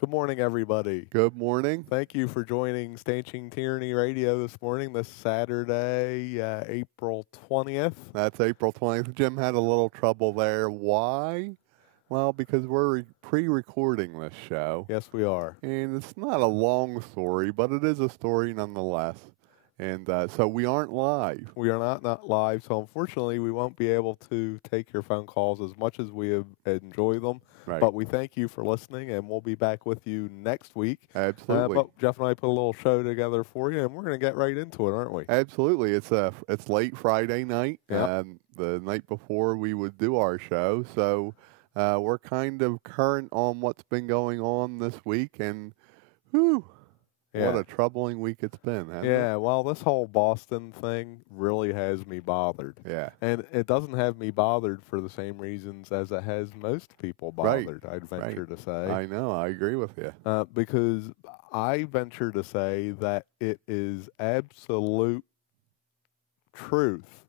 Good morning, everybody. Good morning. Thank you for joining Stanching Tyranny Radio this morning, this Saturday, April 20th. That's April 20th. Jim had a little trouble there. Why? Well, because we're pre-recording this show. Yes, we are. And it's not a long story, but it is a story nonetheless. And so we aren't live. We are not live, so unfortunately we won't be able to take your phone calls as much as we enjoy them. Right. But we thank you for listening, and we'll be back with you next week. Absolutely. But Jeff and I put a little show together for you, and we're going to get right into it, aren't we? Absolutely. It's late Friday night, Yep. the night before we would do our show. So we're kind of current on what's been going on this week, and whew, Yeah. what a troubling week it's been, hasn't it? Yeah, well, this whole Boston thing really has me bothered. Yeah. And it doesn't have me bothered for the same reasons as it has most people Right. bothered, I'd venture to say. I know. I agree with you. Because I venture to say that it is absolute truth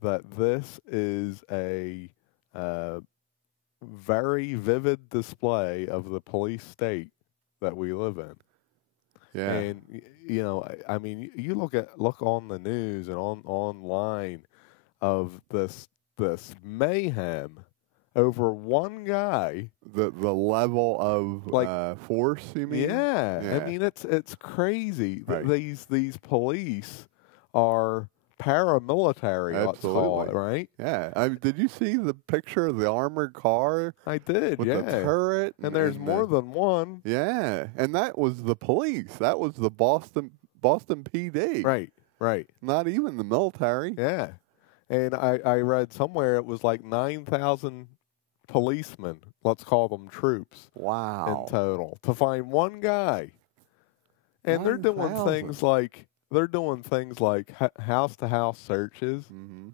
that this is a very vivid display of the police state that we live in. Yeah. And you know, I mean, you look on the news and online of this mayhem over one guy. The level of force, you mean? Yeah. I mean, it's crazy. Right. These police are paramilitary, let's call it, right? Yeah. Did you see the picture of the armored car? I did, with yeah. the turret? And there's more than one. Yeah. And that was the police. That was the Boston PD. Right. Not even the military. Yeah. And I read somewhere it was like 9,000 policemen, let's call them troops, Wow. in total, to find one guy. And they're doing things like house-to-house searches. Mm-hmm.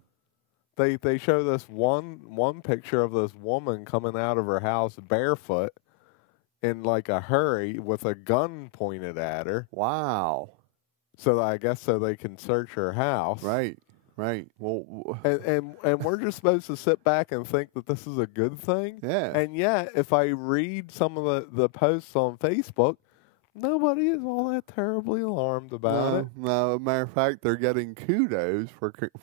They show this one picture of this woman coming out of her house barefoot in like a hurry with a gun pointed at her. Wow. So I guess so they can search her house. Right. Well, and we're just supposed to sit back and think that this is a good thing. yeah. And yet, if I read some of the posts on Facebook, nobody is all that terribly alarmed about it. No, matter of fact, they're getting kudos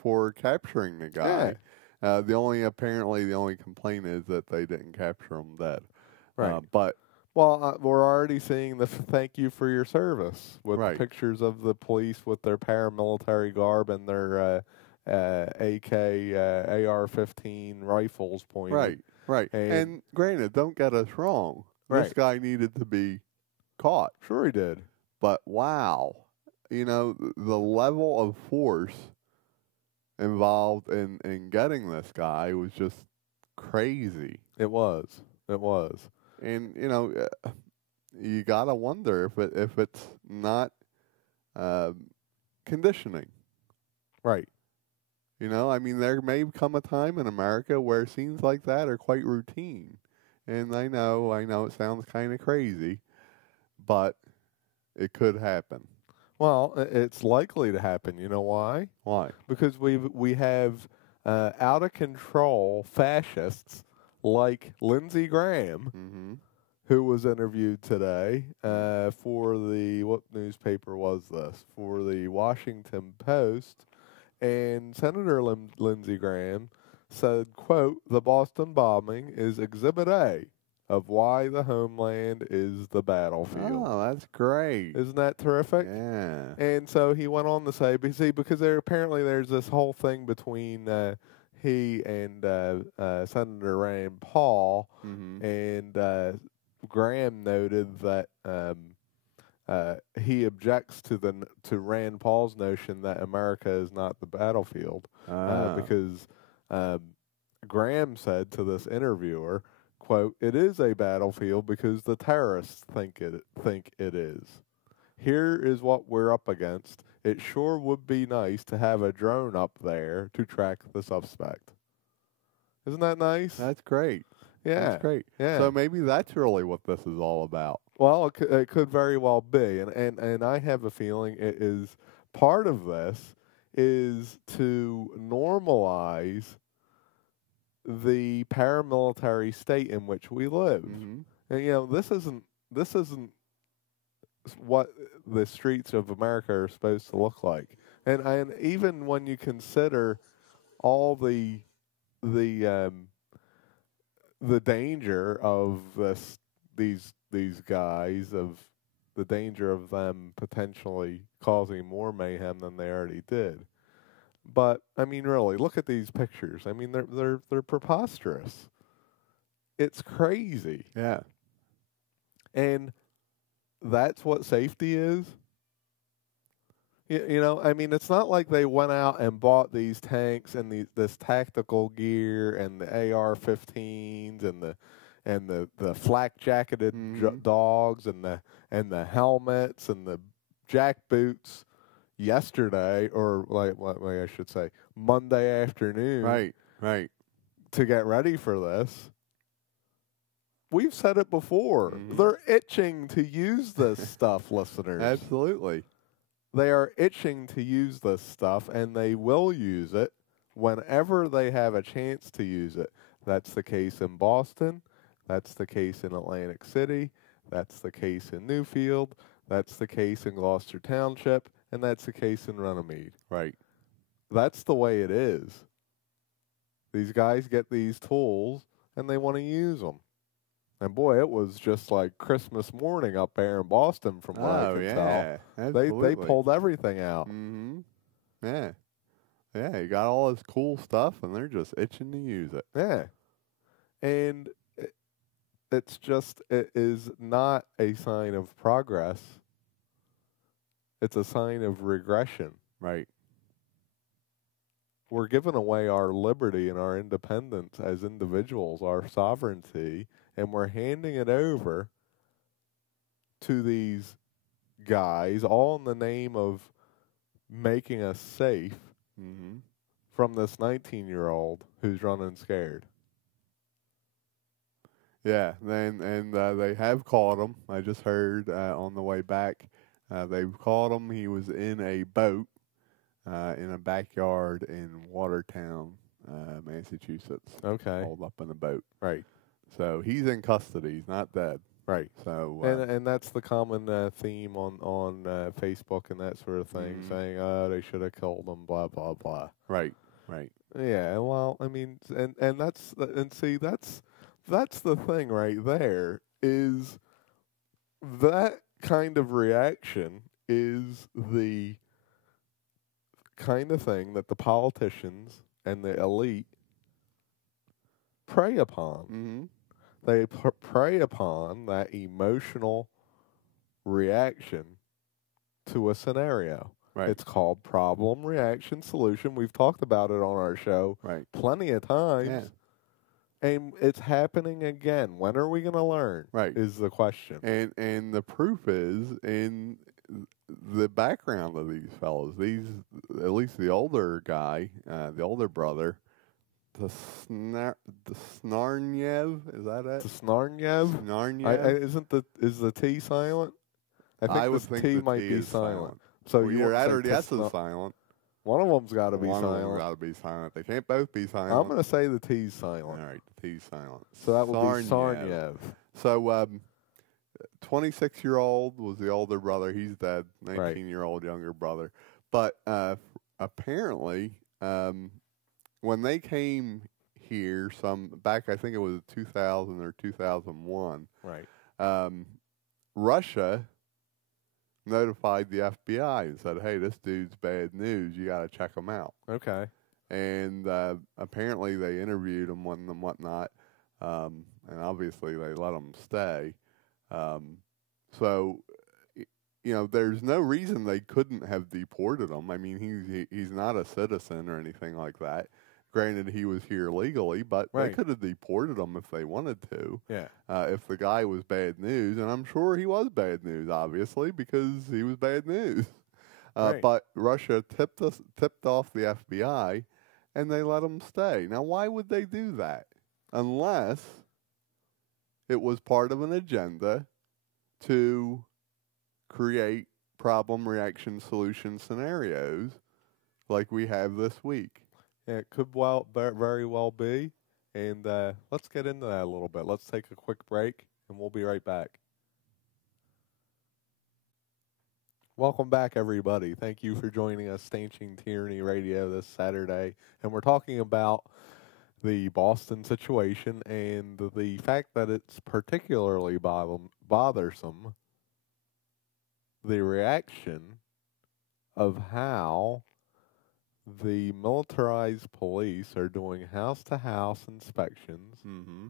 for capturing the guy. Yeah. The only complaint is that they didn't capture him dead. Right. But we're already seeing the thank you for your service with Right. pictures of the police with their paramilitary garb and their AK, AR-15 rifles pointed. Right. And granted, don't get us wrong. Right. This guy needed to be caught. Sure he did. But wow, the level of force involved in getting this guy was just crazy. It was. And you gotta wonder if it's not conditioning. Right. I mean, there may come a time in America where scenes like that are quite routine. And I know it sounds kind of crazy, but it could happen. Well, it's likely to happen. You know why? Why? Because we have out of control fascists like Lindsey Graham, Mm-hmm. who was interviewed today for what newspaper was this? For the Washington Post. And Senator Lindsey Graham said, quote, "The Boston bombing is Exhibit A of why the homeland is the battlefield." Oh, that's great. Isn't that terrific? Yeah. And so he went on to say, because there's this whole thing between he and Senator Rand Paul, Mm-hmm. and Graham noted that he objects to Rand Paul's notion that America is not the battlefield, because Graham said to this interviewer, quote, "It is a battlefield because the terrorists think it is. Here is what we're up against. It sure would be nice to have a drone up there to track the suspect." Isn't that nice? That's great. Yeah. That's great. Yeah. So maybe that's really what this is all about. Well, it could very well be, and I have a feeling it is part of this is to normalize the paramilitary state in which we live. Mm-hmm. And this isn't this isn't what the streets of America are supposed to look like. And even when you consider all the the danger of these guys, of the danger of them potentially causing more mayhem than they already did. But I mean, really, look at these pictures. I mean, they're preposterous. It's crazy. Yeah. And that's what safety is. You know, I mean, it's not like they went out and bought these tanks and this tactical gear and the AR-15s and the flak jacketed dogs and the helmets and the jack boots yesterday, or like I should say Monday afternoon. Right. Right. To get ready for this. We've said it before. Mm-hmm. They're itching to use this stuff, listeners. Absolutely. They are itching to use this stuff, and they will use it whenever they have a chance to use it. That's the case in Boston. That's the case in Atlantic City. That's the case in Newfield. That's the case in Gloucester Township. And that's the case in Runnymede. Right. That's the way it is. These guys get these tools, and they want to use them. And boy, it was just like Christmas morning up there in Boston, from what I could tell. Absolutely. They pulled everything out. Mm-hmm. Yeah. Yeah, you got all this cool stuff, and they're just itching to use it. Yeah. And it is not a sign of progress. It's a sign of regression. Right. We're giving away our liberty and our independence as individuals, our sovereignty, and we're handing it over to these guys, all in the name of making us safe from this 19-year-old who's running scared. Yeah, and they have caught him. I just heard on the way back, they've caught him. He was in a boat in a backyard in Watertown, Massachusetts. Okay. Holed up in a boat. Right. So he's in custody. He's not dead. Right. So and that's the common theme on Facebook and that sort of thing, saying, "Oh, they should have killed him." Blah blah blah. Right. Right. Yeah. Well, I mean, and that's the thing right there, is that kind of reaction is the kind of thing that the politicians and the elite prey upon. Mm-hmm. They prey upon that emotional reaction to a scenario. Right. It's called problem, reaction, solution. We've talked about it on our show plenty of times. Yeah. And it's happening again. When are we going to learn? Right. Is the question. And the proof is in the background of these fellows. These, at least the older guy, the older brother, the Snarnyev, is that it? The Snarnyev? Snarnyev? Is the T silent? I think the T might be silent. So well, you're either the S is silent. One of them's got to be silent. One of them's got to be silent. They can't both be silent. I'm going to say the T's silent. All right, the T's silent. So that would be Sarniev. So 26-year-old was the older brother. He's dead. 19-year-old younger brother. But apparently, when they came here, back, I think it was 2000 or 2001. Right. Russia notified the FBI and said, "Hey, this dude's bad news. You got to check him out." Okay. And apparently they interviewed him and whatnot, and obviously they let him stay. So, there's no reason they couldn't have deported him. I mean, he's not a citizen or anything like that. Granted, he was here legally, but they could have deported him if they wanted to. Yeah. If the guy was bad news, and I'm sure he was bad news, obviously, because he was bad news. But Russia tipped off the FBI, and they let him stay. Now, why would they do that? Unless it was part of an agenda to create problem, reaction, solution scenarios like we have this week. Yeah, it could very well be. And let's get into that a little bit. Let's take a quick break, and we'll be right back. Welcome back, everybody. Thank you for joining us, Stanching Tyranny Radio, this Saturday. And we're talking about the Boston situation and the fact that it's particularly bothersome, the reaction of how the militarized police are doing house-to-house inspections. Mm-hmm.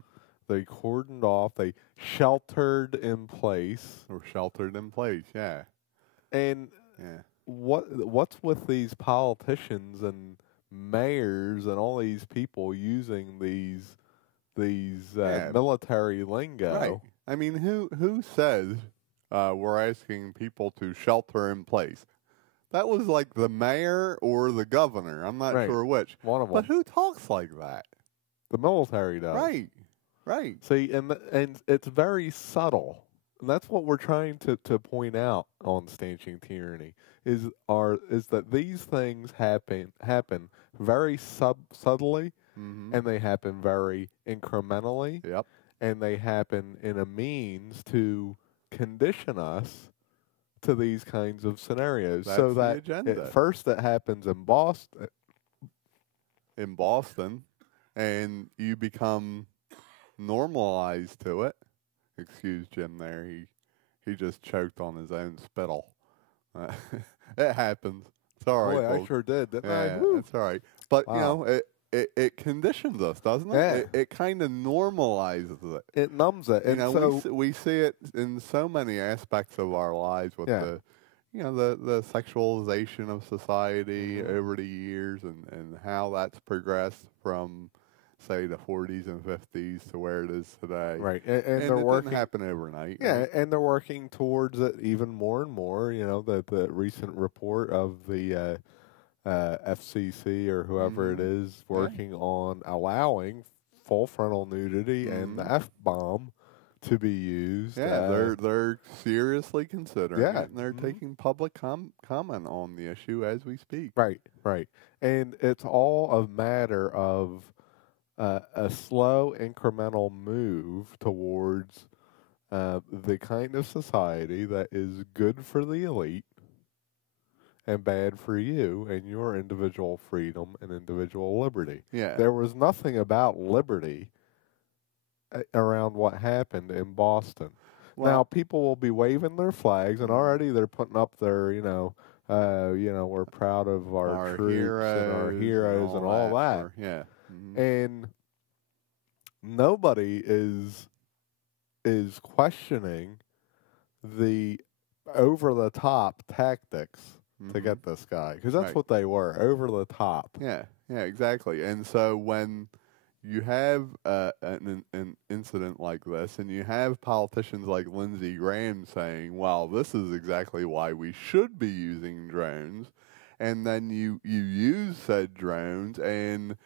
They cordoned off, they sheltered in place. Or sheltered in place, yeah. And Yeah. what's with these politicians and mayors and all these people using these military lingo? Right. I mean, who says we're asking people to shelter in place? That was like the mayor or the governor. I'm not sure which. One of them. But who talks like that? The military does. Right. Right. See, and it's very subtle. And that's what we're trying to point out on Stanching Tyranny is that these things happen very subtly, Mm-hmm. and they happen very incrementally. Yep. And they happen in a means to condition us to these kinds of scenarios. That's so the that agenda. at first it happens in Boston. And you become normalized to it. Excuse Jim there. He just choked on his own spittle. It happens. It's all right. Boy, I sure did, didn't I? Yeah, Woo. it's all right. But, Wow. it conditions us, doesn't it? Yeah. It kind of normalizes it. It numbs it. You And know, so we see it in so many aspects of our lives with the sexualization of society Mhm. over the years and how that's progressed from, say, the 40s and 50s to where it is today. right, and And they're it working. didn't happen overnight. Yeah, right? and they're working towards it even more and more. You know, the recent report of the FCC or whoever it is working on allowing full frontal nudity and the F-bomb to be used. Yeah, they're seriously considering Yeah. it, and they're taking public comment on the issue as we speak. Right, right. And it's all a matter of a slow, incremental move towards the kind of society that is good for the elite and bad for you and your individual freedom and individual liberty. Yeah. There was nothing about liberty around what happened in Boston. Well- Now, people will be waving their flags, and already they're putting up their, we're proud of our troops and our heroes and all that. Yeah. Mhm. And nobody is questioning the over-the-top tactics to get this guy, because that's Right. what they were, over the top. Yeah, exactly. And so when you have an incident like this, and you have politicians like Lindsey Graham saying, well, this is exactly why we should be using drones, and then you use said drones, and,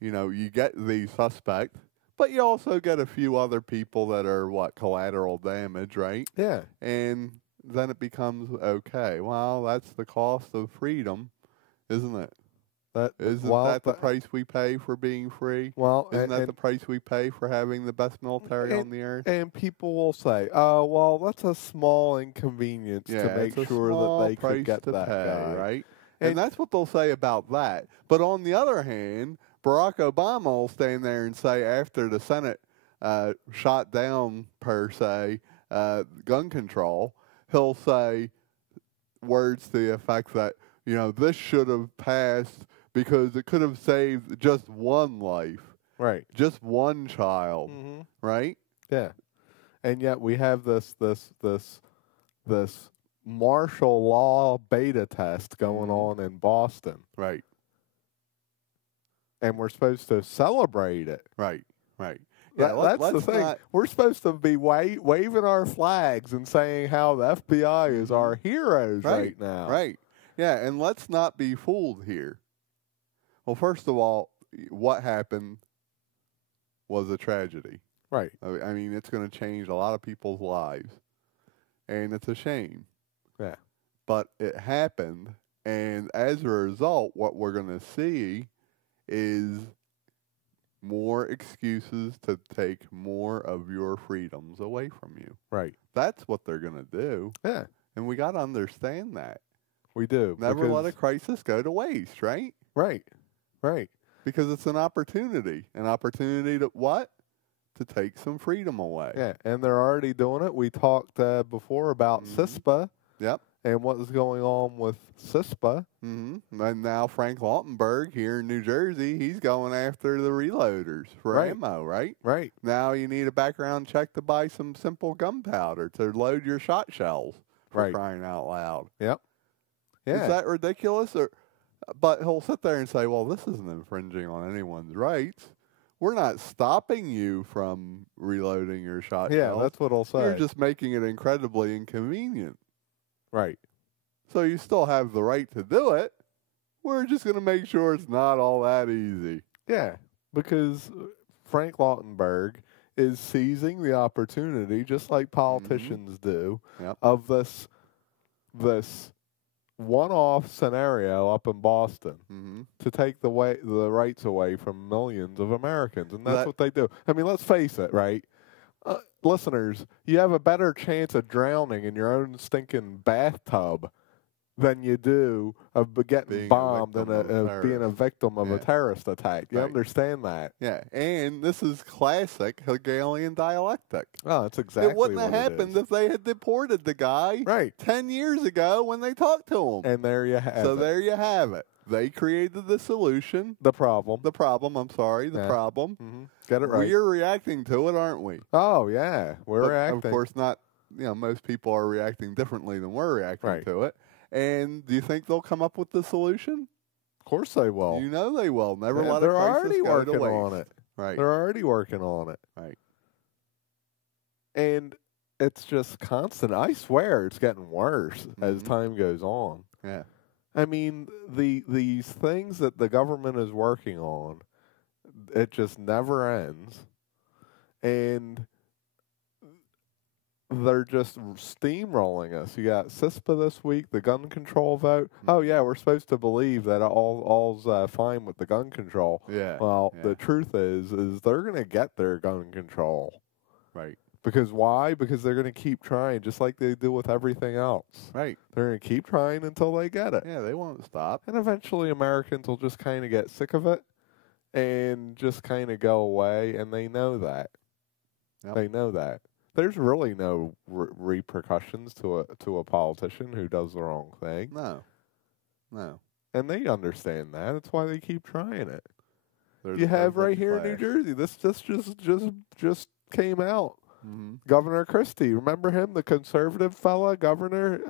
you get the suspect, but you also get a few other people that are, collateral damage, right? Yeah. And then it becomes, okay, well, that's the cost of freedom, isn't it? Isn't that the price we pay for being free? Well, isn't that the price we pay for having the best military on the earth? And people will say, "Oh, well, that's a small inconvenience to make sure that they could get that guy." Right? And that's what they'll say about that. But on the other hand, Barack Obama will stand there and say, after the Senate shot down, per se, gun control, he'll say words to the effect that, this should have passed because it could have saved just one life. Right. Just one child. Mm-hmm. Right? Yeah. And yet we have this martial law beta test going on in Boston. Right. And we're supposed to celebrate it. Right. Yeah, that's the thing. We're supposed to be waving our flags and saying how the FBI is our heroes right now. Right. Yeah, and let's not be fooled here. Well, first of all, what happened was a tragedy. Right. I mean, it's going to change a lot of people's lives, and it's a shame. Yeah. But it happened, and as a result, what we're going to see is more excuses to take more of your freedoms away from you. Right. That's what they're going to do. Yeah. And we got to understand that. We do. Never let a crisis go to waste, right? Right. Right. Because it's an opportunity. An opportunity to what? To take some freedom away. Yeah, and they're already doing it. We talked before about CISPA. Yep. And what is going on with CISPA. Mm-hmm. And now Frank Lautenberg here in New Jersey, he's going after the reloaders for ammo, right? Right. Now you need a background check to buy some simple gunpowder to load your shot shells, for crying out loud. Yep. Yeah. Is that ridiculous? But he'll sit there and say, well, this isn't infringing on anyone's rights. We're not stopping you from reloading your shot shells. Yeah, that's what he'll say. You're just making it incredibly inconvenient. Right. So you still have the right to do it. We're just going to make sure it's not all that easy. Yeah, because Frank Lautenberg is seizing the opportunity, just like politicians do, of this one-off scenario up in Boston to take the rights away from millions of Americans, and that's what they do. I mean, let's face it, right? Listeners, you have a better chance of drowning in your own stinking bathtub than you do of getting bombed and being a victim of a terrorist attack. You understand that? Yeah, and this is classic Hegelian dialectic. Oh, that's exactly it wouldn't what have happened if they had deported the guy 10 years ago when they talked to him. And there you have it. So there you have it. They created the solution. The problem. The problem, I'm sorry, the problem. Get it right. We're reacting to it, aren't we? Oh, yeah, we're reacting. Of course not, most people are reacting differently than we're reacting to it. And do you think they'll come up with the solution? Of course they will. You know they will. Never let a crisis go to waste. They're already working on it. Right. They're already working on it. Right. And it's just constant. I swear it's getting worse as time goes on. Yeah. I mean, these things that the government is working on, it just never ends. And they're just steamrolling us. You got CISPA this week, the gun control vote. Oh, yeah, we're supposed to believe that all's fine with the gun control. Yeah. Well, the truth is they're going to get their gun control. Right. Because why? Because they're going to keep trying, just like they do with everything else. Right. They're going to keep trying until they get it. Yeah, they won't stop. And eventually Americans will just kind of get sick of it and just kind of go away, and they know that. Yep. They know that. There's really no repercussions to a politician who does the wrong thing. No. No. And they understand that. That's why they keep trying it. There's you have right here in New Jersey. This just came out. Governor Christie, remember him, the conservative fella, governor?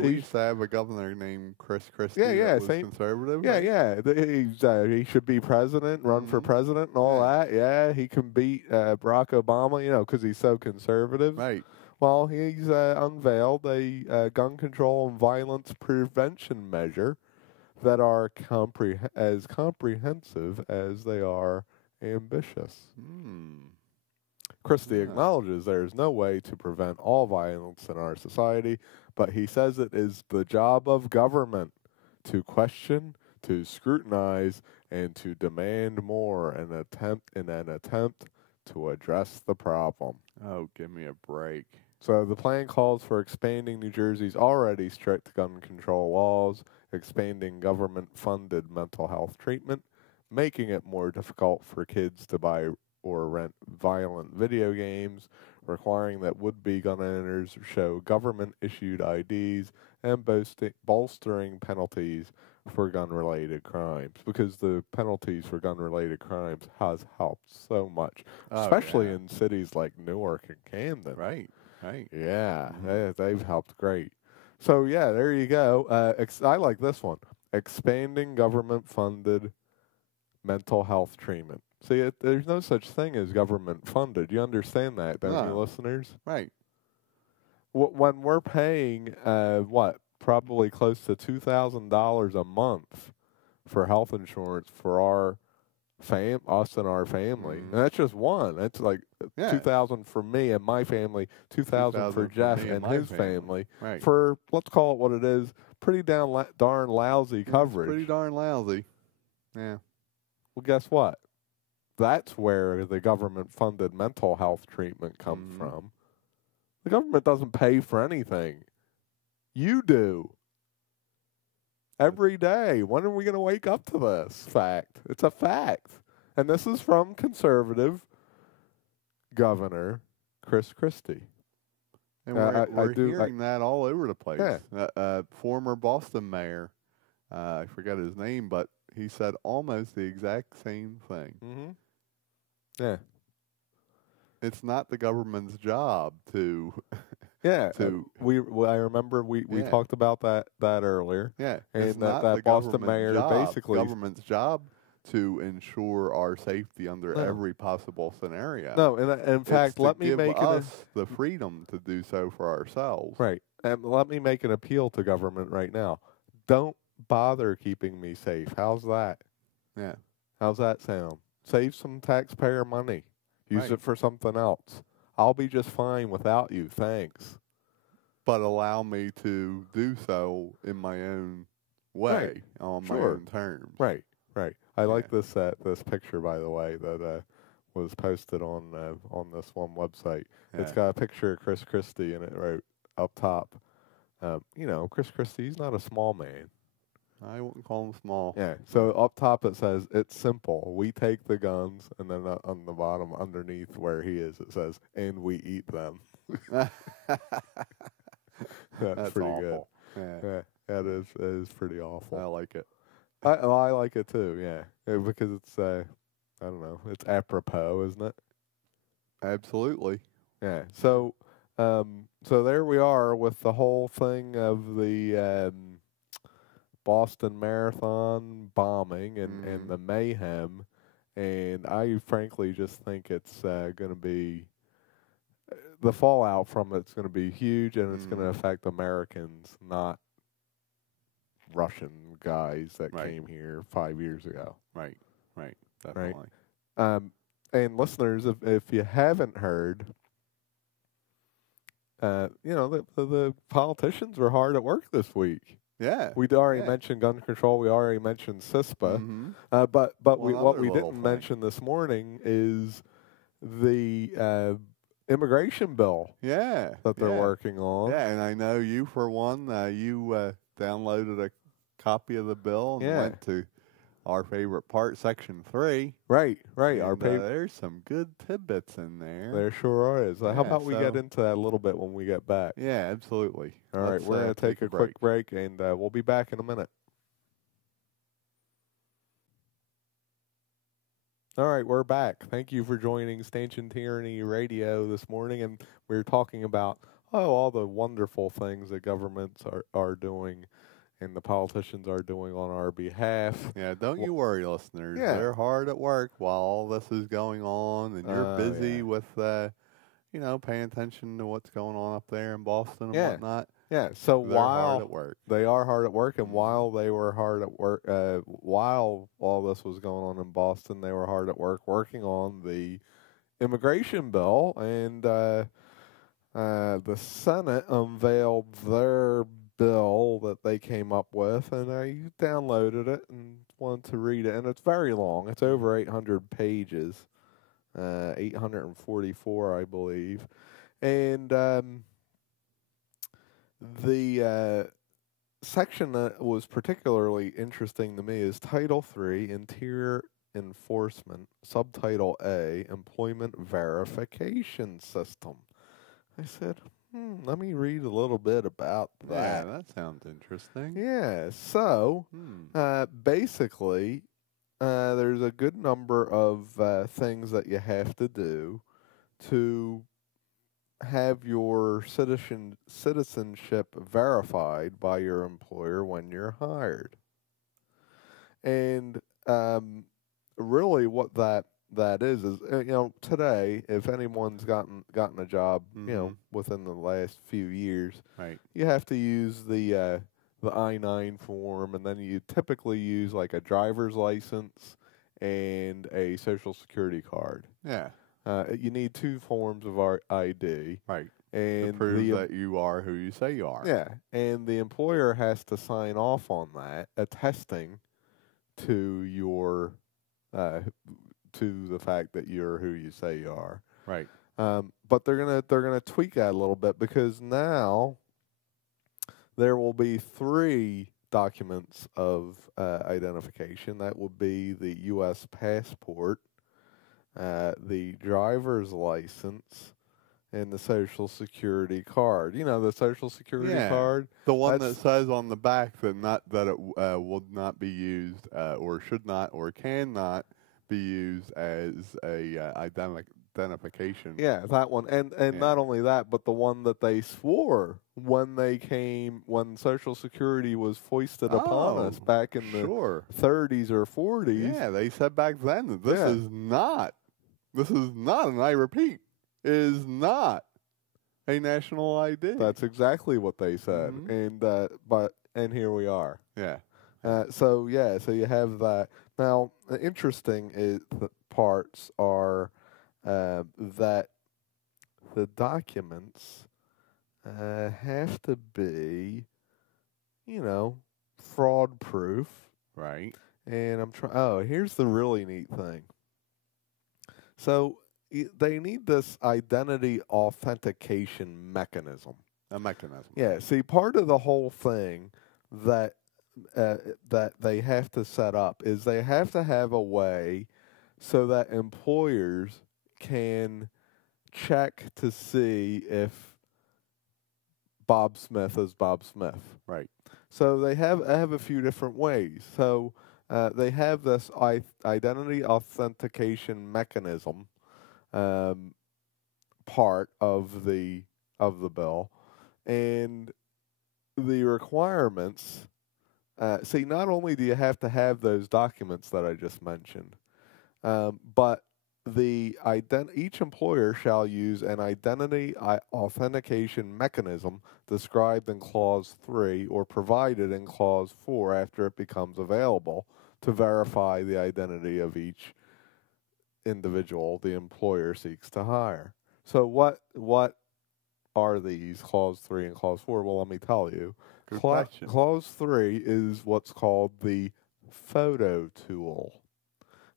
We used to have a governor named Chris Christie. Yeah, that was conservative. Yeah, yeah. He should be president, run for president, and all that. Yeah, he can beat Barack Obama, because he's so conservative. Right. Well, he's unveiled a gun control and violence prevention measure that are as comprehensive as they are ambitious. Christie acknowledges there is no way to prevent all violence in our society, but he says it is the job of government to question, to scrutinize, and to demand more in an attempt to address the problem. Oh, give me a break. So the plan calls for expanding New Jersey's already strict gun control laws, expanding government-funded mental health treatment, making it more difficult for kids to buy or rent violent video games, requiring that would-be gun owners show government-issued IDs, and bolstering penalties for gun-related crimes, because the penalties for gun-related crimes has helped so much, especially in cities like Newark and Camden. Right, right. Yeah, they've helped great. So, yeah, there you go. I like this one. Expanding government-funded mental health treatment. See, there's no such thing as government-funded. You understand that, don't you, listeners? Right. When we're paying, probably close to $2,000 a month for health insurance for us and our family. And that's just one. That's like $2,000 for me and my family, $2,000 for Jeff and his family. Right. For, let's call it what it is, pretty darn lousy coverage. Pretty darn lousy. Yeah. Well, guess what? That's where the government-funded mental health treatment comes from. The government doesn't pay for anything. You do. Every day. When are we going to wake up to this fact? It's a fact. And this is from conservative Governor Chris Christie. And we're hearing that all over the place. Yeah. Former Boston mayor, I forget his name, but he said almost the exact same thing. Mm-hmm. Yeah. It's not the government's job to. Yeah. I remember we talked about that earlier. Yeah. And it's not that the Boston mayor basically. Government's job to ensure our safety under every possible scenario. No, and in fact, let me make us the freedom to do so for ourselves. Right, and let me make an appeal to government right now. Don't bother keeping me safe. How's that? Yeah. How's that sound? Save some taxpayer money. Use it for something else. I'll be just fine without you. Thanks. But allow me to do so in my own way, on my own terms. Right. Right. I like this picture, by the way, that was posted on this one website. Yeah. It's got a picture of Chris Christie, and it wrote up top, Chris Christie, he's not a small man. I wouldn't call him small. Yeah. So up top it says, it's simple. We take the guns, and then on the bottom underneath where he is, it says, and we eat them. That's pretty awful. Good. Yeah. That is pretty awful. I like it. I like it too, yeah, because it's I don't know, it's apropos, isn't it? Absolutely. Yeah. So there we are with the whole thing of the Boston Marathon bombing and the mayhem, and I frankly just think it's going to be the fallout from it's going to be huge, and it's going to affect Americans, not Russian guys that came here 5 years ago. Right, definitely. Right? And listeners, if you haven't heard, the politicians were hard at work this week. Yeah. We'd already mentioned gun control. We already mentioned CISPA. Mm-hmm. But what we didn't mention this morning is the immigration bill. Yeah. That they're working on. Yeah, and I know you, for one, you downloaded a copy of the bill and went to our favorite part, Section 3. Right. And, there's some good tidbits in there. There sure is. How about we get into that a little bit when we get back? Yeah, absolutely. All right, we're going to take a quick break, and we'll be back in a minute. All right, we're back. Thank you for joining Stanching Tyranny Radio this morning, and we're talking about all the wonderful things that governments are doing and the politicians are doing on our behalf. Yeah, don't you worry, listeners. Yeah. They're hard at work while all this is going on, and you're busy with, paying attention to what's going on up there in Boston and whatnot. Yeah, so while hard at work. They are hard at work, and while they were hard at work, while all this was going on in Boston, they were hard at work working on the immigration bill, and the Senate unveiled their bill that they came up with, and I downloaded it and wanted to read it, and it's very long. It's over 800 pages, 844, I believe, and the section that was particularly interesting to me is Title III, Interior Enforcement, Subtitle A, Employment Verification System. I said, let me read a little bit about that. Yeah, that sounds interesting. Yeah, so basically, there's a good number of things that you have to do to have your citizenship verified by your employer when you're hired. And really what that is today, if anyone's gotten a job, within the last few years, you have to use the I-9 form, and then you typically use like a driver's license and a social security card. Yeah. You need two forms of our ID. Right. And to prove that you are who you say you are. Yeah. And the employer has to sign off on that, attesting to your to the fact that you're who you say you are. Right. But they're gonna tweak that a little bit, because now there will be 3 documents of identification. That would be the U.S. passport, the driver's license, and the Social Security card. You know, the Social Security card? The one that says on the back that it will not be used or should not or cannot be used as a identification. Yeah, that one. And not only that, but the one that they swore when Social Security was foisted upon us back in the 30s or 40s. Yeah, they said back then that this is not, and I repeat, is not a national ID. That's exactly what they said. And here we are. Yeah. So you have that. Now, the interesting parts are that the documents have to be, fraud proof. Right. And I'm trying. Oh, here's the really neat thing. So they need this identity authentication mechanism. A mechanism. Yeah. See, part of the whole thing that they have to set up is they have to have a way so that employers can check to see if Bob Smith is Bob Smith. Right. So they have a few different ways. So they have this identity authentication mechanism part of the bill, and the requirements. See, not only do you have to have those documents that I just mentioned, but each employer shall use an identity authentication mechanism described in Clause 3 or provided in Clause 4 after it becomes available to verify the identity of each individual the employer seeks to hire. So what are these, Clause 3 and Clause 4? Well, let me tell you. Clause 3 is what's called the photo tool.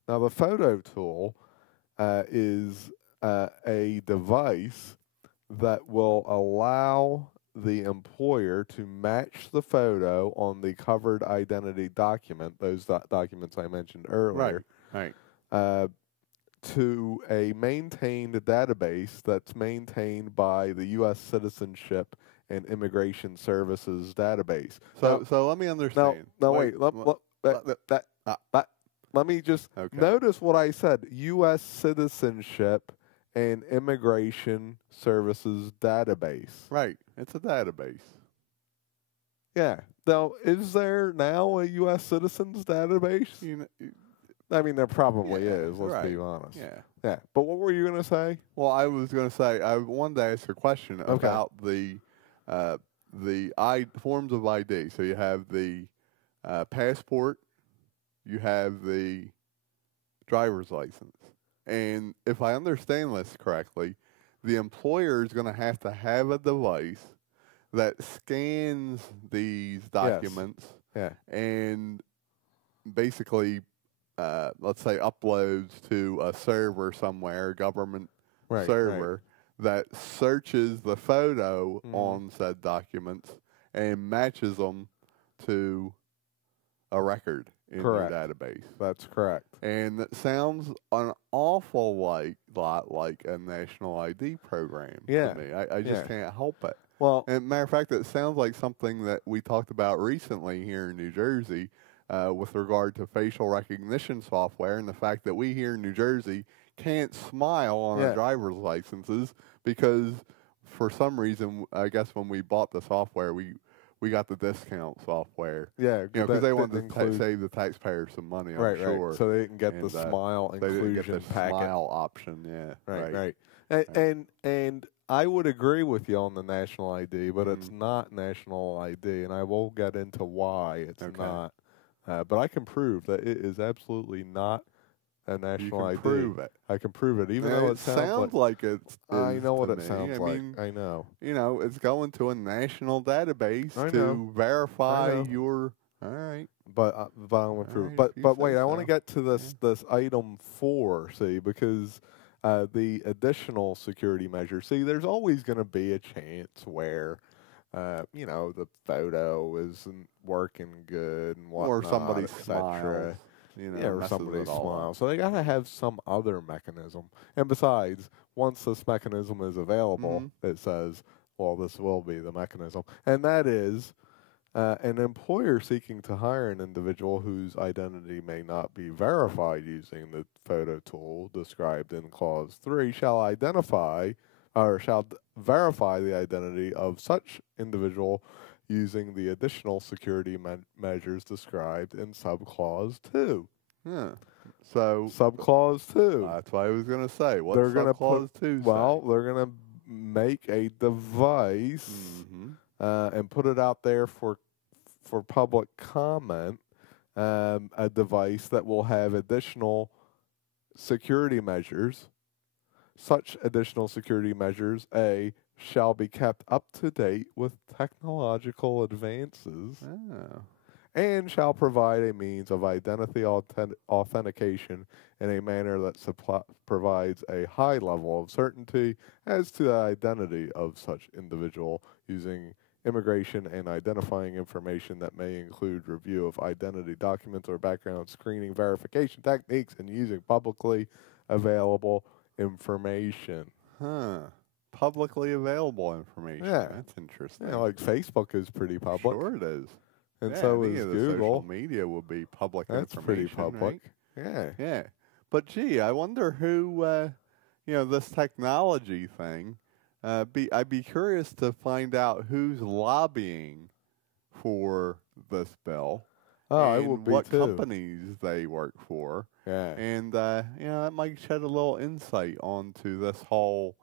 Now, the photo tool is a device that will allow the employer to match the photo on the covered identity document, those documents I mentioned earlier, right. To a maintained database that's maintained by the U.S. Citizenship and Immigration Services database. So let me understand. Let me just notice what I said. U.S. Citizenship and Immigration Services database. Right. It's a database. Yeah. Now, is there now a U.S. Citizens database? I mean, there probably is, let's be honest. Yeah. But what were you going to say? Well, I was going to say, I wanted to ask a question about the forms of ID. So you have the passport, you have the driver's license. And if I understand this correctly, the employer is going to have a device that scans these documents and basically let's say uploads to a server somewhere, government server, that searches the photo on said documents and matches them to a record in your database. That's correct. And it sounds an awful lot like a national ID program to me. I just can't help it. Well, and matter of fact, it sounds like something that we talked about recently here in New Jersey, with regard to facial recognition software and the fact that we here in New Jersey can't smile on our driver's licenses because for some reason, I guess when we bought the software, we got the discount software. Yeah, because they wanted to save the taxpayers some money, I'm sure. So they didn't get the smile inclusion they didn't get the packet. smile option, Right. And I would agree with you on the national ID, but it's not national ID, and I will get into why it's not. But I can prove that it is absolutely not a national ID. You can prove it. I can prove it, even though it sounds like it's. I know what it sounds like. I know. It's going to a national database to verify your. All right. But I'm going to prove. But wait, I want to get to this item 4. See, because the additional security measure. See, there's always going to be a chance where the photo isn't working good and whatnot, or somebody etc. smiles. Or messes somebody it all up. smiles. So they got to have some other mechanism. And besides, once this mechanism is available, it says, well, this will be the mechanism. And that is an employer seeking to hire an individual whose identity may not be verified using the photo tool described in Clause 3 shall verify the identity of such individual using the additional security measures described in Subclause 2. Yeah. So Subclause 2. That's what I was going to say. What's They're gonna Subclause 2 say? Well, they're going to make a device and put it out there for public comment, a device that will have additional security measures. Such additional security measures, A, shall be kept up to date with technological advances and shall provide a means of identity authentication in a manner that provides a high level of certainty as to the identity of such individual using immigration and identifying information that may include review of identity documents or background screening verification techniques and using publicly available information. Publicly available information. Yeah. That's interesting. Yeah, like Facebook is pretty public. Sure it is. And so is the Google. Social media will be public That's information. pretty public. Right? Yeah. Yeah. But gee, I wonder who, this technology thing, I'd be curious to find out who's lobbying for this bill. Oh, and it would be what too. companies they work for. Yeah. And, that might shed a little insight onto this whole,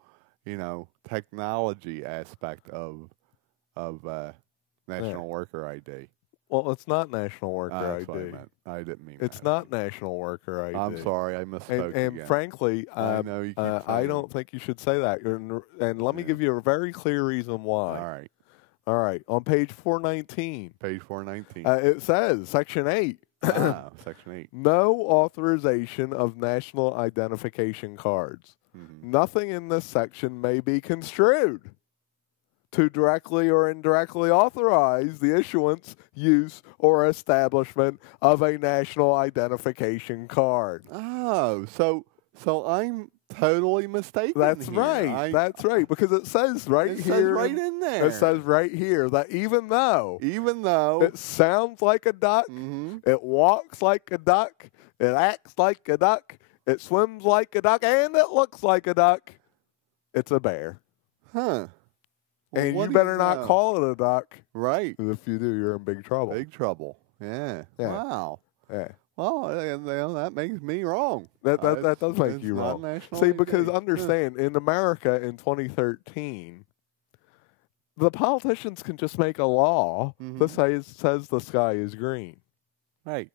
technology aspect of National Worker ID. Well, it's not National Worker That's ID. what I meant. I didn't mean It's that. not National Worker ID. I'm sorry, I misspoke And again. frankly, I know you keep I don't think you should say that. And let me give you a very clear reason why. All right. All right. On page 419. Page 419. It says, Section 8. Section 8. No authorization of national identification cards. Nothing in this section may be construed to directly or indirectly authorize the issuance, use, or establishment of a national identification card. Oh, so I'm totally mistaken. That's here. right. That's right. Because it says right it here. Says right in there. It says right here that even though it sounds like a duck, it walks like a duck, it acts like a duck, it swims like a duck, and it looks like a duck, it's a bear. Huh. Well, And you better not call it a duck. Right. Because if you do, you're in big trouble. Big trouble. Yeah. Wow. Yeah. Well, that makes me wrong. That does make you wrong. See, because understand, in America in 2013, the politicians can just make a law that says the sky is green. Right.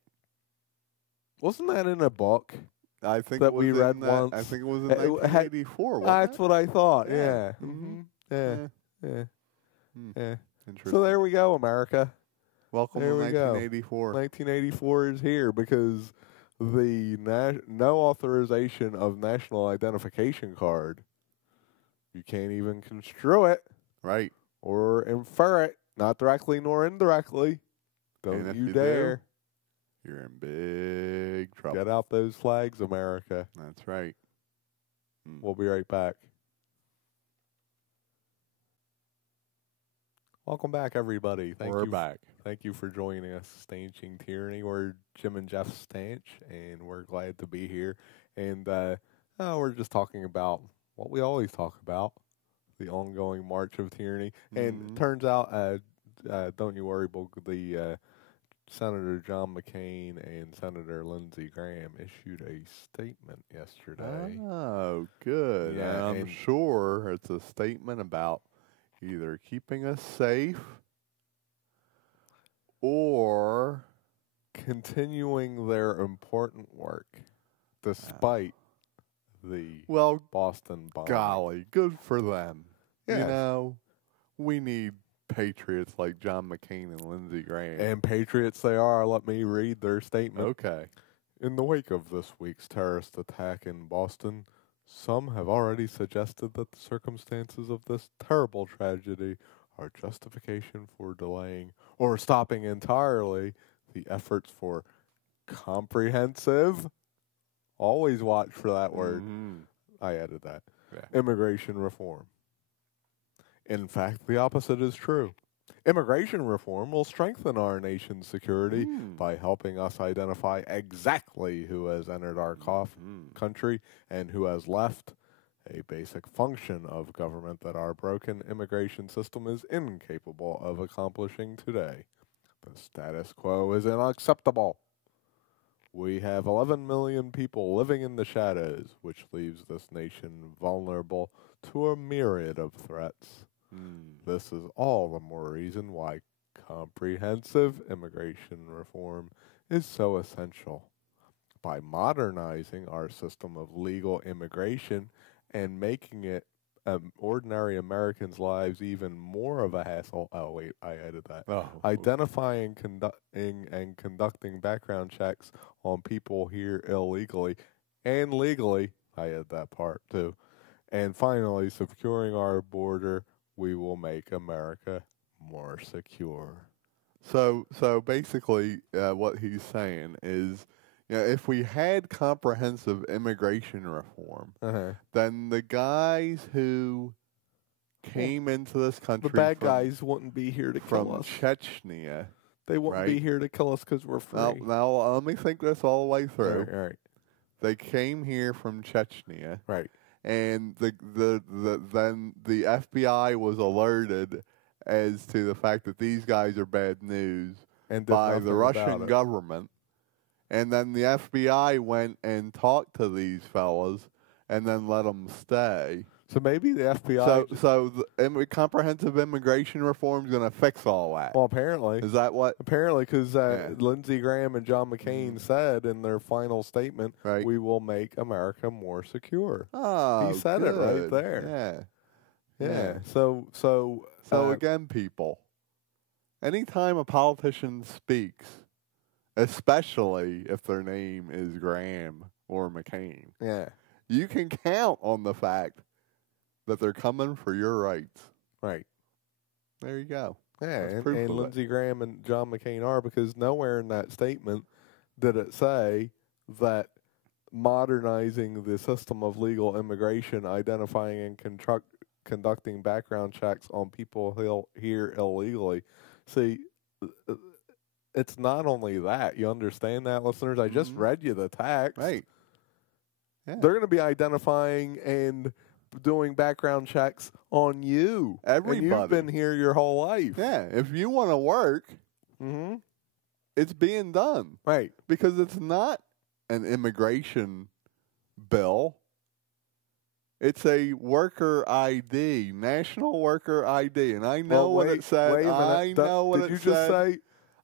Wasn't that in a book? I think that we read once. I think it was in 1984. That's what I thought. Yeah. Yeah. Interesting. So there we go, America. Welcome to 1984. 1984 is here because the no authorization of national identification card, you can't even construe it. Right. Or infer it, not directly nor indirectly. Don't you dare. You're in big trouble. Get out those flags, America. That's right. We'll be right back. Welcome back, everybody. We're back. Thank you for joining us, Stanching Tyranny. We're Jim and Jeff Stanch, and we're glad to be here. And we're just talking about what we always talk about, the ongoing march of tyranny. And it turns out, don't you worry, the Senator John McCain and Senator Lindsey Graham issued a statement yesterday. Oh, good. Yeah, and I'm sure it's a statement about either keeping us safe or continuing their important work despite the Boston bombing. Golly, good for them. Yes. We need patriots like John McCain and Lindsey Graham. And patriots they are. Let me read their statement. Okay. In the wake of this week's terrorist attack in Boston, some have already suggested that the circumstances of this terrible tragedy our justification for delaying or stopping entirely the efforts for comprehensive, always watch for that word, I added that, immigration reform. In fact, the opposite is true. Immigration reform will strengthen our nation's security by helping us identify exactly who has entered our country and who has left, a basic function of government that our broken immigration system is incapable of accomplishing today. The status quo is unacceptable. We have 11 million people living in the shadows, which leaves this nation vulnerable to a myriad of threats. This is all the more reason why comprehensive immigration reform is so essential. By modernizing our system of legal immigration and making it ordinary Americans' lives even more of a hassle. Oh, wait, I added that. Identifying and conducting background checks on people here illegally and legally. I added that part too. And finally, securing our border, we will make America more secure. So basically, what he's saying is, if we had comprehensive immigration reform, then the guys who came into this country, the bad guys wouldn't be here to kill us. From Chechnya, they wouldn't be here to kill us because we're free. Now, let me think this all the way through. Right. They came here from Chechnya, right? And then the FBI was alerted as to the fact that these guys are bad news by the Russian government. And then the FBI went and talked to these fellas and then let them stay. So maybe the FBI... So the comprehensive immigration reform is going to fix all that. Well, apparently. Is that what? Apparently, because Lindsey Graham and John McCain said in their final statement, we will make America more secure. Oh, he said it right there. Yeah. So again, people, anytime a politician speaks, especially if their name is Graham or McCain, you can count on the fact that they're coming for your rights. Right. There you go. Yeah, and Lindsey Graham and John McCain are, because nowhere in that statement did it say that modernizing the system of legal immigration, identifying and conducting background checks on people here illegally. See, it's not only that. You understand that, listeners? I just read you the text. Right. Yeah. They're going to be identifying and doing background checks on you. Everybody. And you've been here your whole life. Yeah. If you want to work, it's being done. Right. Because it's not an immigration bill. It's a worker ID, national worker ID. And I know what it said. Wait a minute. I know what it said. Did you just say?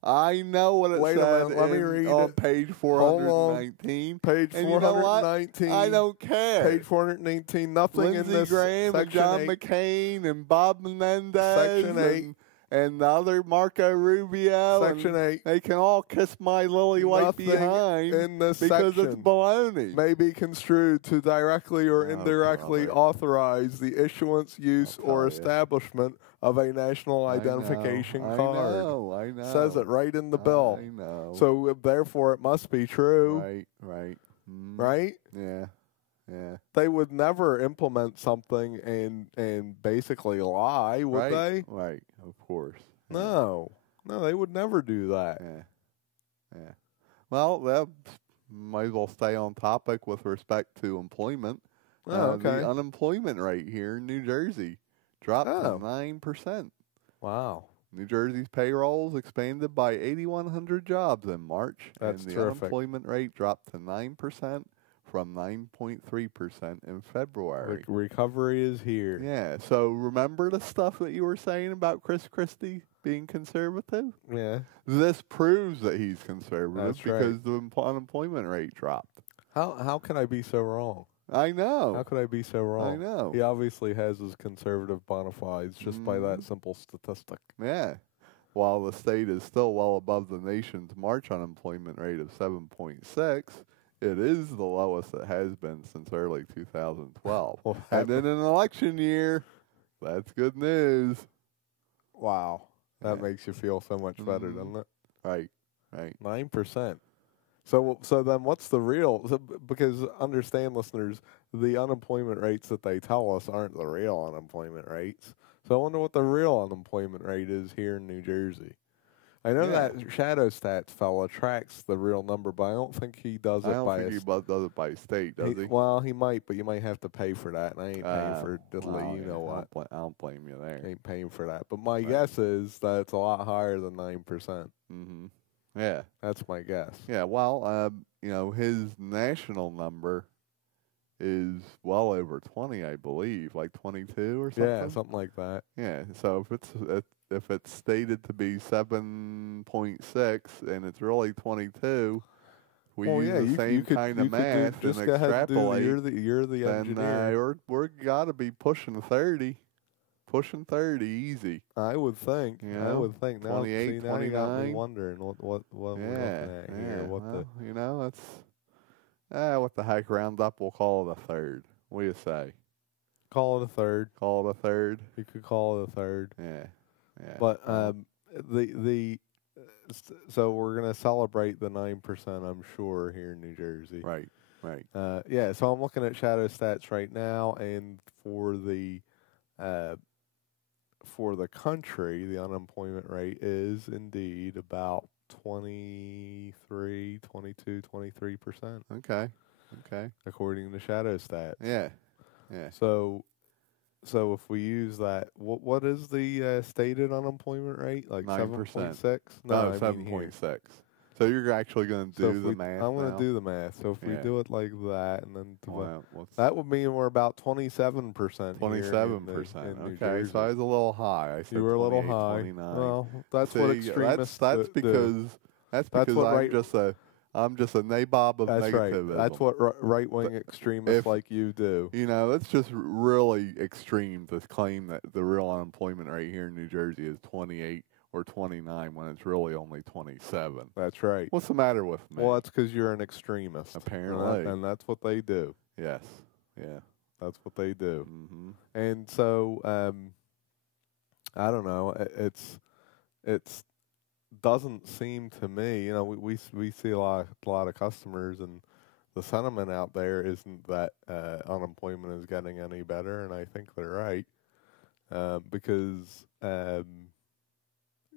I know what it Wait said. a minute. Let me read on it. Page 419. Page 419. I don't care. Page 419. Nothing Lindsey in this Graham and John McCain and Bob Menendez. Section 8. And the other Marco Rubio. Section 8. They can all kiss my lily white behind in this because section it's baloney. May be construed to directly or indirectly authorize the issuance, use, or establishment of a national identification card. I know. Says it right in the bill. I know. So therefore, it must be true. Right. Right? Yeah. They would never implement something and basically lie, would they? Right. Of course. No, they would never do that. Yeah. Well, that might as well stay on topic with respect to employment. The unemployment rate here in New Jersey dropped to 9%. Wow. New Jersey's payrolls expanded by 8,100 jobs in March. That's and the terrific. unemployment rate dropped to 9% from 9.3% in February. Recovery is here. Yeah. So remember the stuff that you were saying about Chris Christie being conservative? Yeah. This proves that he's conservative. That's because the unemployment rate dropped. How can I be so wrong? I know. How could I be so wrong? I know. He obviously has his conservative bona fides just by that simple statistic. Yeah. While the state is still well above the nation's March unemployment rate of 7.6, it is the lowest it has been since early 2012. And in an election year, that's good news. Wow. That Yeah. makes you feel so much better, doesn't it? Right. Right. 9%. So then what's the real? Because understand, listeners, the unemployment rates that they tell us aren't the real unemployment rates. So I wonder what the real unemployment rate is here in New Jersey. I know that Shadow Stats fella tracks the real number, but I don't think he does it by I don't think he does it by state, does he? Well, he might, but you might have to pay for that, and I ain't paying for diddly, you know what. I don't blame you there. Ain't paying for that. But my guess is that it's a lot higher than 9%. Mm-hmm. Yeah. That's my guess. Yeah, well, his national number is well over 20, I believe, like 22 or something. Yeah, something like that. Yeah, so if it's stated to be 7.6 and it's really 22, we use the same kind of math and extrapolate. You're the engineer. We're got to be pushing 30. Pushing 30 easy. I would think. I would think. 28, now 29. You got me wondering what we're looking at here. What the heck? Round up, we'll call it a third. What do you say? Call it a third. Call it a third. You could call it a third. Yeah. Yeah. But so we're gonna celebrate the 9%, I'm sure, here in New Jersey. Right. Right. Yeah. So I'm looking at Shadow Stats right now, and for the country, the unemployment rate is indeed about 23%. Okay. According to Shadow Stats. Yeah. Yeah. So if we use that, what is the stated unemployment rate? Like 7.6? No, 7.6. So you're actually going to do the math. I'm going to do the math. So if we do it like that, and then that would mean we're about 27%. 27%. Okay, so I was a little high. I said you were a little high. 29. Well, that's what extremists that's because I'm just a nabob of negativism. Right. That's what right-wing extremists like you do. It's just really extreme to claim that the real unemployment rate here in New Jersey is 28 or 29 when it's really only 27. That's right. What's the matter with me? Well, that's because you're an extremist. Apparently. And that's what they do. Yes. Yeah. That's what they do. Mm-hmm. And so, I don't know. It's doesn't seem to me, we see a lot of customers, and the sentiment out there isn't that unemployment is getting any better, and I think they're right, because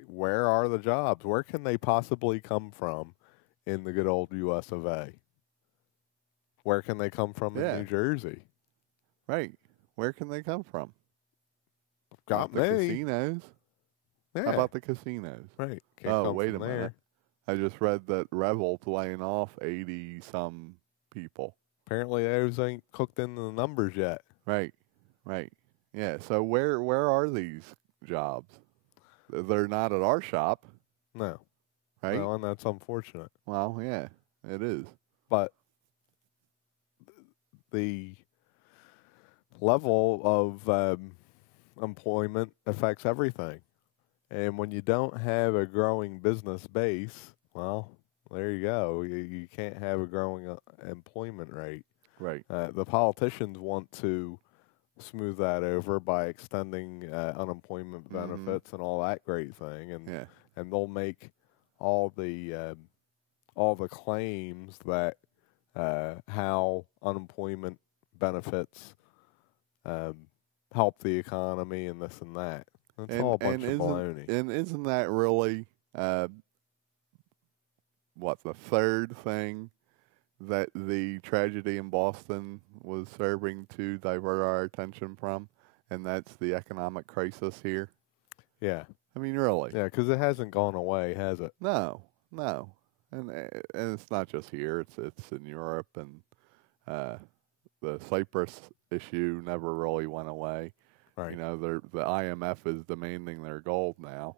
where are the jobs? Where can they possibly come from in the good old U.S. of A.? Where can they come from in New Jersey? Right. Where can they come from? Got me. The casinos. Yeah. How about the casinos? Right. Wait a minute. I just read that Revolt's laying off 80-some people. Apparently those ain't cooked into the numbers yet. Right. Yeah, so where are these jobs? They're not at our shop. No. Right? No, and that's unfortunate. Well, yeah, it is. But the level of employment affects everything. And when you don't have a growing business base, well, there you go. You can't have a growing employment rate. Right. The politicians want to smooth that over by extending unemployment benefits and all that great thing, and they'll make all the claims that how unemployment benefits help the economy and this and that. It's all a bunch of baloney. And isn't that really the third thing that the tragedy in Boston was serving to divert our attention from? And that's the economic crisis here. Yeah. I mean, really. Yeah, because it hasn't gone away, has it? No. And it's not just here. It's in Europe, and the Cyprus issue never really went away. Right. The IMF is demanding their gold now,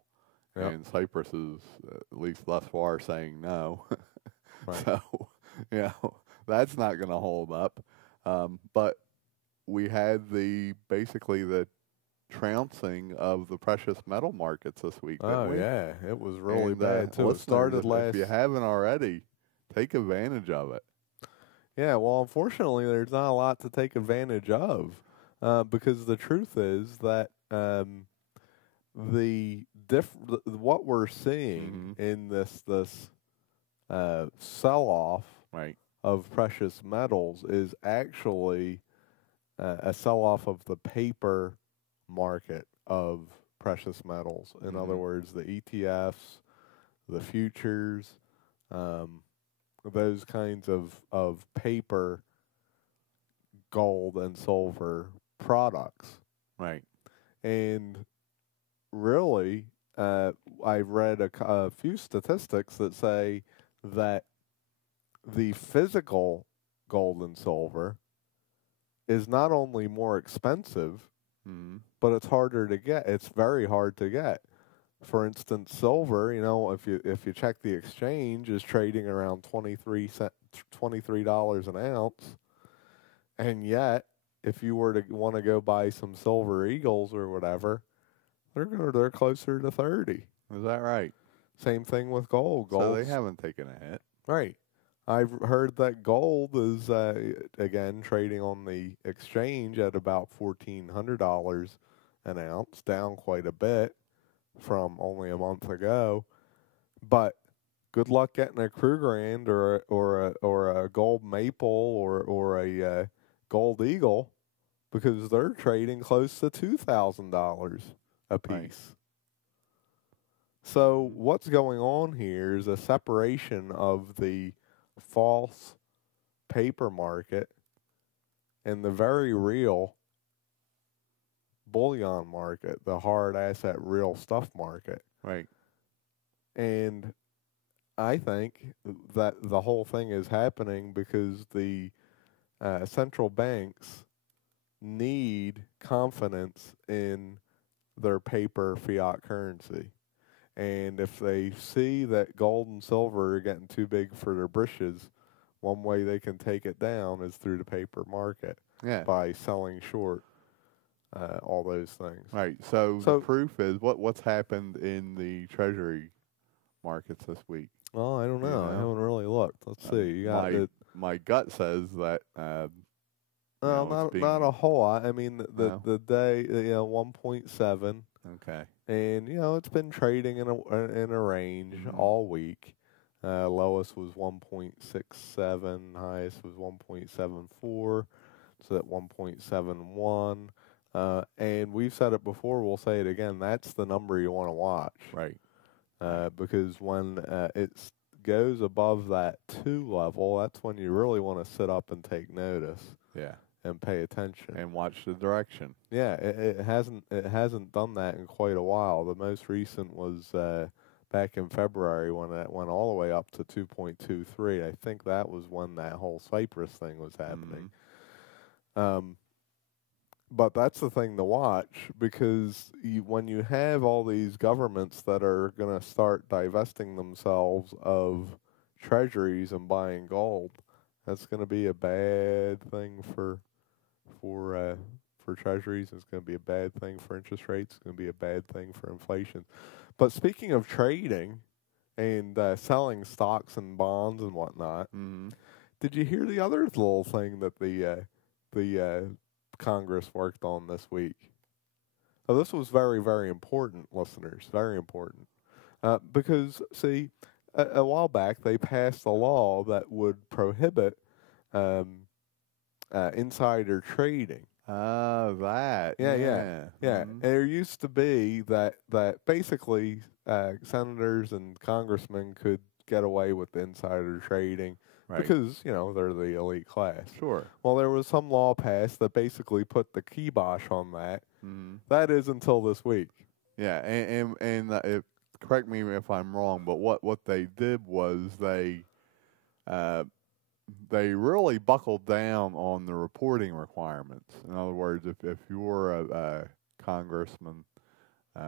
and Cyprus is, at least thus far, saying no. Right. So, that's not going to hold up. But we had basically the trouncing of the precious metal markets this week. Oh, yeah. It was really bad, too. It started last. If you haven't already, take advantage of it. Yeah, well, unfortunately, there's not a lot to take advantage of, because the truth is that what we're seeing in this sell-off Right. of precious metals is actually a sell-off of the paper market of precious metals. In other words, the ETFs, the futures, those kinds of paper gold and silver products. Right. And really, I've read a few statistics that say that the physical gold and silver is not only more expensive, but it's harder to get. It's very hard to get. For instance, silver, if you check the exchange, is trading around $23 an ounce, and yet if you were to want to go buy some silver eagles or whatever, they're closer to 30. Is that right? Same thing with gold. So they haven't taken a hit. Right. I've heard that gold is again trading on the exchange at about $1,400 an ounce, down quite a bit from only a month ago. But good luck getting a Krugerrand or a gold maple or a gold eagle, because they're trading close to $2,000 a piece. Right. So what's going on here is a separation of the false paper market and the very real bullion market, the hard asset real stuff market. Right. And I think that the whole thing is happening because the central banks need confidence in their paper fiat currency. And if they see that gold and silver are getting too big for their britches, one way they can take it down is through the paper market. Yeah. By selling short all those things. Right. So the proof is what's happened in the Treasury markets this week. Well, I don't know. I haven't really looked. Let's see. You got my gut says that. Not a whole lot. I mean, the day 1.7. Okay. And it's been trading in a range all week. Lowest was 1.67, highest was 1.74, so at 1.71. And we've said it before, we'll say it again, that's the number you want to watch. Right. Because when it goes above that 2 level, that's when you really want to sit up and take notice. Yeah. And pay attention and watch the direction. Yeah, it hasn't done that in quite a while. The most recent was back in February when it went all the way up to 2.23. I think that was when that whole Cyprus thing was happening. But that's the thing to watch, because when you have all these governments that are going to start divesting themselves of treasuries and buying gold, that's going to be a bad thing for treasuries. It's going to be a bad thing for interest rates. It's going to be a bad thing for inflation. But speaking of trading and selling stocks and bonds and whatnot, did you hear the other little thing that the Congress worked on this week? Oh, this was very, very important, listeners. Very important. Because, see, a while back they passed a law that would prohibit insider trading. Oh, that. Yeah. There used to be that basically senators and congressmen could get away with insider trading because, they're the elite class. Sure. Well, there was some law passed that basically put the kibosh on that. That is until this week. Yeah, and correct me if I'm wrong, but what they did was they really buckled down on the reporting requirements. In other words, if you were a congressman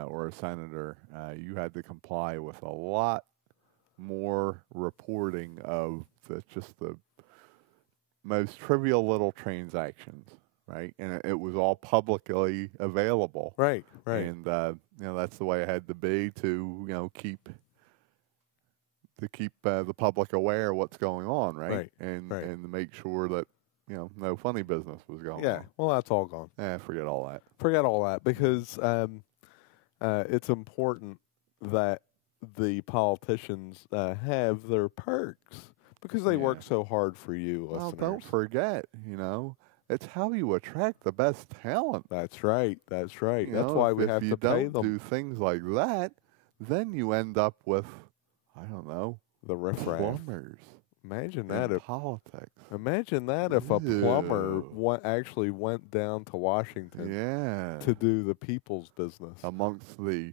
or a senator, you had to comply with a lot more reporting of just the most trivial little transactions, right? And it was all publicly available. Right. And that's the way it had to be to keep the public aware of what's going on, right? And to make sure that no funny business was going on. Yeah, well, that's all gone. Forget all that. Forget all that, because it's important that the politicians have their perks because they work so hard for you, well, listeners. don't forget, it's how you attract the best talent. That's right. That's right. You That's know, why if, we if have you to pay don't them. do things like that, then you end up with, I don't know, The riffraff. plumbers. Imagine that if politics. Imagine that if a plumber actually went down to Washington to do the people's business amongst the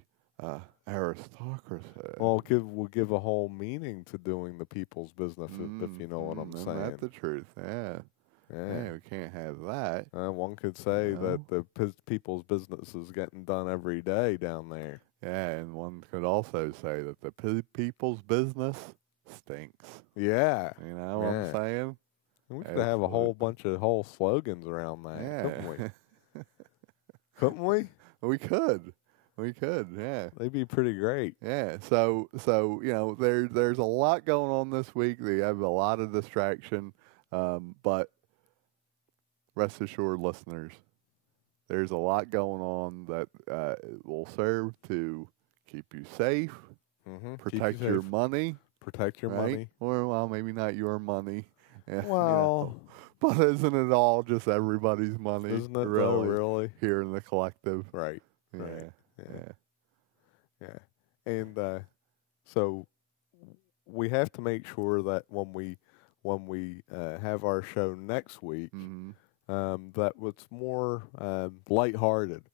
aristocracy. Well, we'll give a whole meaning to doing the people's business, if you know what I'm saying. That's the truth. Yeah, we can't have that. One could say that the people's business is getting done every day down there. Yeah, and one could also say that the people's business stinks. Yeah. You know what I'm saying? We could have a whole bunch of whole slogans around that, couldn't we? Couldn't we? We could. We could, yeah. They'd be pretty great. Yeah. So there's a lot going on this week. They have a lot of distraction, but rest assured, listeners, there's a lot going on that will serve to keep you safe, protect your money. Protect your money. Or, well, maybe not your money. Well, but isn't it all just everybody's money? Isn't it really? Here in the collective. Right. Yeah. Right. Yeah. And so we have to make sure that when we have our show next week, that it's more lighthearted.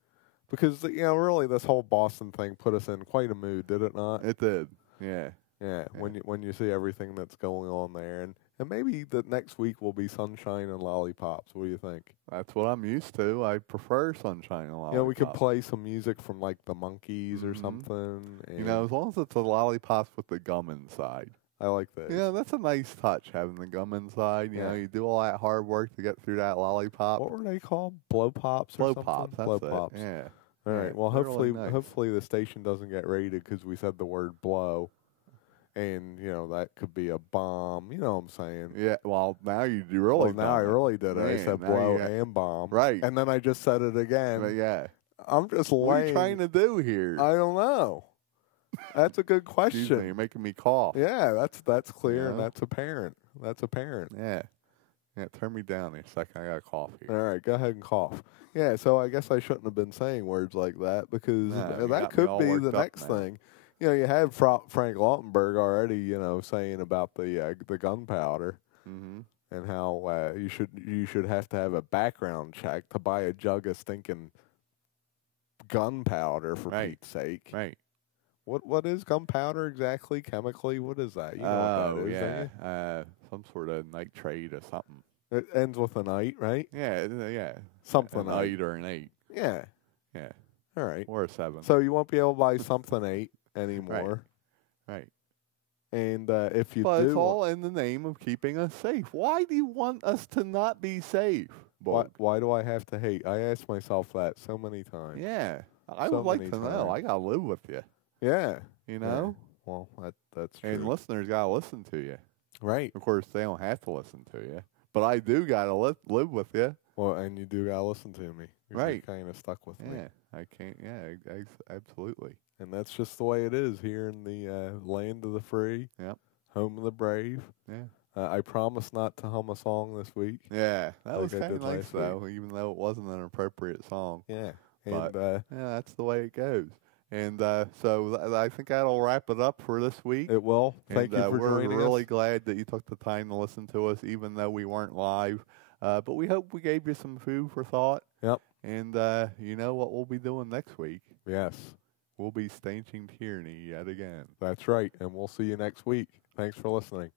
Because, really this whole Boston thing put us in quite a mood, did it not? It did. Yeah. Yeah, when you see everything that's going on there, and maybe the next week will be sunshine and lollipops. What do you think? That's what I'm used to. I prefer sunshine and lollipops. We could play some music from like the Monkees or something. And as long as it's a lollipops with the gum inside. I like that. Yeah, that's a nice touch, having the gum inside. You know, you do all that hard work to get through that lollipop. What were they called? Blow pops or something? Pops. Blow pops. Yeah. All right. Well, really nice. hopefully the station doesn't get raided because we said the word blow. And, that could be a bomb. You know what I'm saying? Yeah, well, now you do really now I really did it. I said blow and bomb. Right. And then I just said it again. But yeah. I'm just lame. What are you trying to do here? I don't know. That's a good question. Excuse me, you're making me cough. Yeah, that's clear and that's apparent. That's apparent. Yeah. Yeah, turn me down in a second. I got a cough here. All right, go ahead and cough. Yeah, so I guess I shouldn't have been saying words like that because that could be the next thing. You had Frank Lautenberg already, saying about the gunpowder and how you should have to have a background check to buy a jug of stinking gunpowder for Pete's sake. Right. What is gunpowder exactly? Chemically, what is that? You know what that is, don't you? Some sort of nitrate or something. It ends with a night, right? Yeah. Something a night or an 8. Yeah. Yeah. All right. Or a 7. So you won't be able to buy something 8 anymore. Right. And if you but do, it's all in the name of keeping us safe. Why do you want us to not be safe? Why do I have to hate? I ask myself that so many times. Yeah. I would like to know. I got to live with you. Yeah. You know? Yeah. Well, that's true. And listeners got to listen to you. Right. Of course, they don't have to listen to you. But I do got to live with you. Well, and you do got to listen to me. Right. You're kind of stuck with me. Yeah. I can't. Yeah, absolutely. And that's just the way it is here in the land of the free. Yep. Home of the brave. Yeah. I promise not to hum a song this week. Yeah. That was kind of nice, though, even though it wasn't an appropriate song. Yeah. But, that's the way it goes. And so I think that'll wrap it up for this week. It will. Thank you for joining us. We're really glad that you took the time to listen to us, even though we weren't live. But we hope we gave you some food for thought. Yep. And you know what we'll be doing next week? Yes. We'll be stanching tyranny yet again. That's right. And we'll see you next week. Thanks for listening.